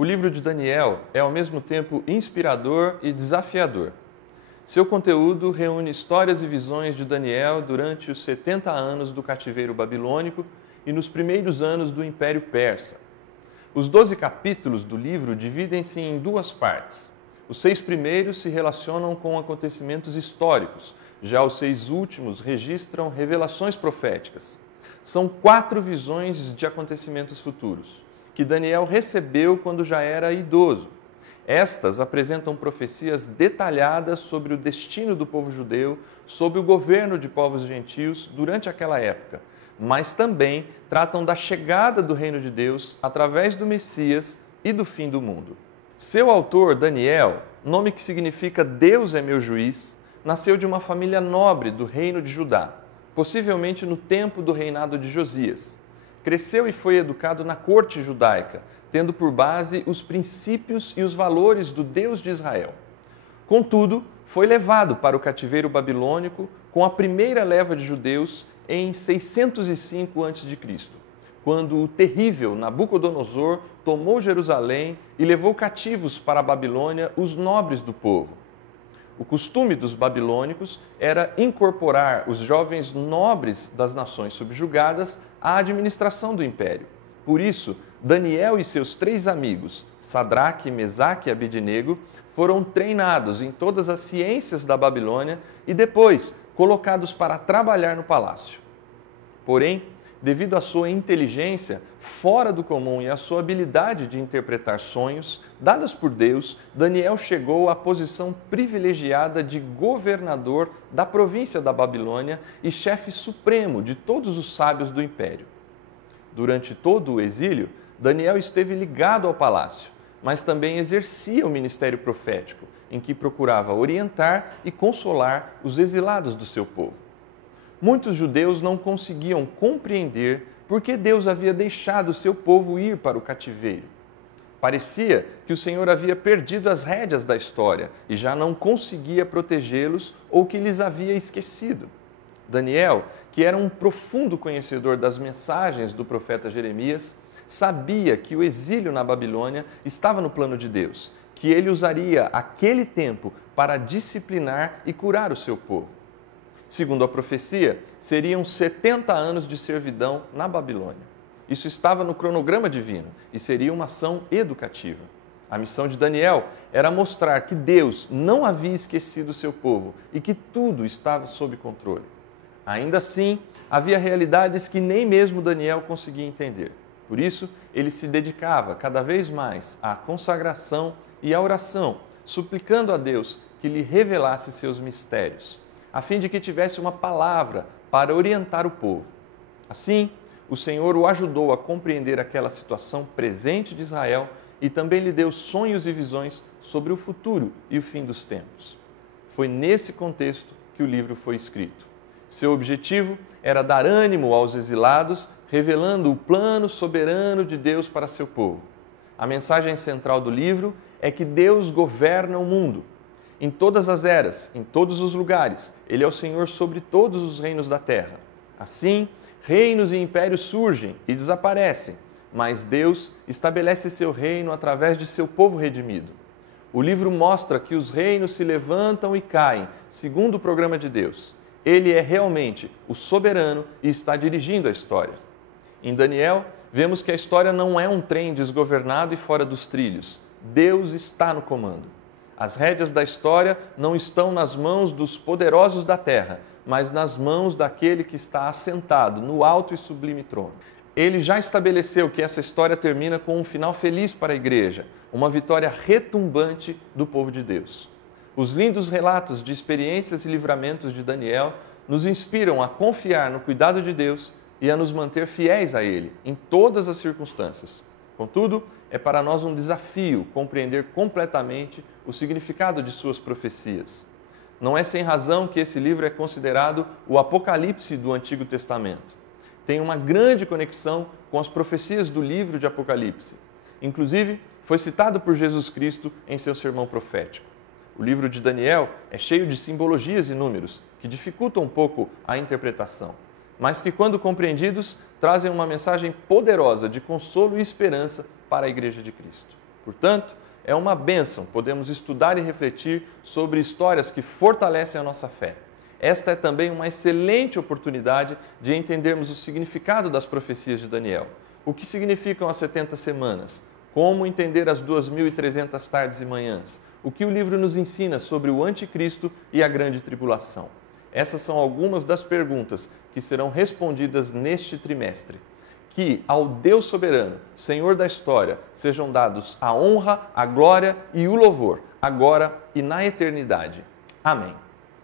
O livro de Daniel é ao mesmo tempo inspirador e desafiador. Seu conteúdo reúne histórias e visões de Daniel durante os 70 anos do cativeiro babilônico e nos primeiros anos do Império Persa. Os 12 capítulos do livro dividem-se em duas partes. Os 6 primeiros se relacionam com acontecimentos históricos, já os 6 últimos registram revelações proféticas. São 4 visões de acontecimentos futuros, que Daniel recebeu quando já era idoso. Estas apresentam profecias detalhadas sobre o destino do povo judeu, sob o governo de povos gentios durante aquela época, mas também tratam da chegada do reino de Deus através do Messias e do fim do mundo. Seu autor, Daniel, nome que significa Deus é meu juiz, nasceu de uma família nobre do reino de Judá, possivelmente no tempo do reinado de Josias. Cresceu e foi educado na corte judaica, tendo por base os princípios e os valores do Deus de Israel. Contudo, foi levado para o cativeiro babilônico com a primeira leva de judeus em 605 a.C., quando o terrível Nabucodonosor tomou Jerusalém e levou cativos para a Babilônia os nobres do povo. O costume dos babilônicos era incorporar os jovens nobres das nações subjugadas à administração do império. Por isso, Daniel e seus 3 amigos, Sadraque, Mesaque e Abednego, foram treinados em todas as ciências da Babilônia e depois colocados para trabalhar no palácio. Porém, devido à sua inteligência fora do comum e à sua habilidade de interpretar sonhos dadas por Deus, Daniel chegou à posição privilegiada de governador da província da Babilônia e chefe supremo de todos os sábios do império. Durante todo o exílio, Daniel esteve ligado ao palácio, mas também exercia o ministério profético, em que procurava orientar e consolar os exilados do seu povo. Muitos judeus não conseguiam compreender por que Deus havia deixado o seu povo ir para o cativeiro. Parecia que o Senhor havia perdido as rédeas da história e já não conseguia protegê-los ou que lhes havia esquecido. Daniel, que era um profundo conhecedor das mensagens do profeta Jeremias, sabia que o exílio na Babilônia estava no plano de Deus, que ele usaria aquele tempo para disciplinar e curar o seu povo. Segundo a profecia, seriam 70 anos de servidão na Babilônia. Isso estava no cronograma divino e seria uma ação educativa. A missão de Daniel era mostrar que Deus não havia esquecido o seu povo e que tudo estava sob controle. Ainda assim, havia realidades que nem mesmo Daniel conseguia entender. Por isso, ele se dedicava cada vez mais à consagração e à oração, suplicando a Deus que lhe revelasse seus mistérios, a fim de que tivesse uma palavra para orientar o povo. Assim, o Senhor o ajudou a compreender aquela situação presente de Israel e também lhe deu sonhos e visões sobre o futuro e o fim dos tempos. Foi nesse contexto que o livro foi escrito. Seu objetivo era dar ânimo aos exilados, revelando o plano soberano de Deus para seu povo. A mensagem central do livro é que Deus governa o mundo. Em todas as eras, em todos os lugares, Ele é o Senhor sobre todos os reinos da terra. Assim, reinos e impérios surgem e desaparecem, mas Deus estabelece seu reino através de seu povo redimido. O livro mostra que os reinos se levantam e caem, segundo o programa de Deus. Ele é realmente o soberano e está dirigindo a história. Em Daniel, vemos que a história não é um trem desgovernado e fora dos trilhos. Deus está no comando. As rédeas da história não estão nas mãos dos poderosos da terra, mas nas mãos daquele que está assentado no alto e sublime trono. Ele já estabeleceu que essa história termina com um final feliz para a igreja, uma vitória retumbante do povo de Deus. Os lindos relatos de experiências e livramentos de Daniel nos inspiram a confiar no cuidado de Deus e a nos manter fiéis a Ele em todas as circunstâncias. Contudo, é para nós um desafio compreender completamente o significado de suas profecias. Não é sem razão que esse livro é considerado o Apocalipse do Antigo Testamento. Tem uma grande conexão com as profecias do livro de Apocalipse. Inclusive, foi citado por Jesus Cristo em seu sermão profético. O livro de Daniel é cheio de simbologias e números que dificultam um pouco a interpretação, mas que, quando compreendidos, trazem uma mensagem poderosa de consolo e esperança para a Igreja de Cristo. Portanto, é uma bênção podemos estudar e refletir sobre histórias que fortalecem a nossa fé. Esta é também uma excelente oportunidade de entendermos o significado das profecias de Daniel. O que significam as 70 semanas? Como entender as 2.300 tardes e manhãs? O que o livro nos ensina sobre o anticristo e a grande tribulação? Essas são algumas das perguntas que serão respondidas neste trimestre. Que ao Deus soberano, Senhor da história, sejam dados a honra, a glória e o louvor, agora e na eternidade. Amém.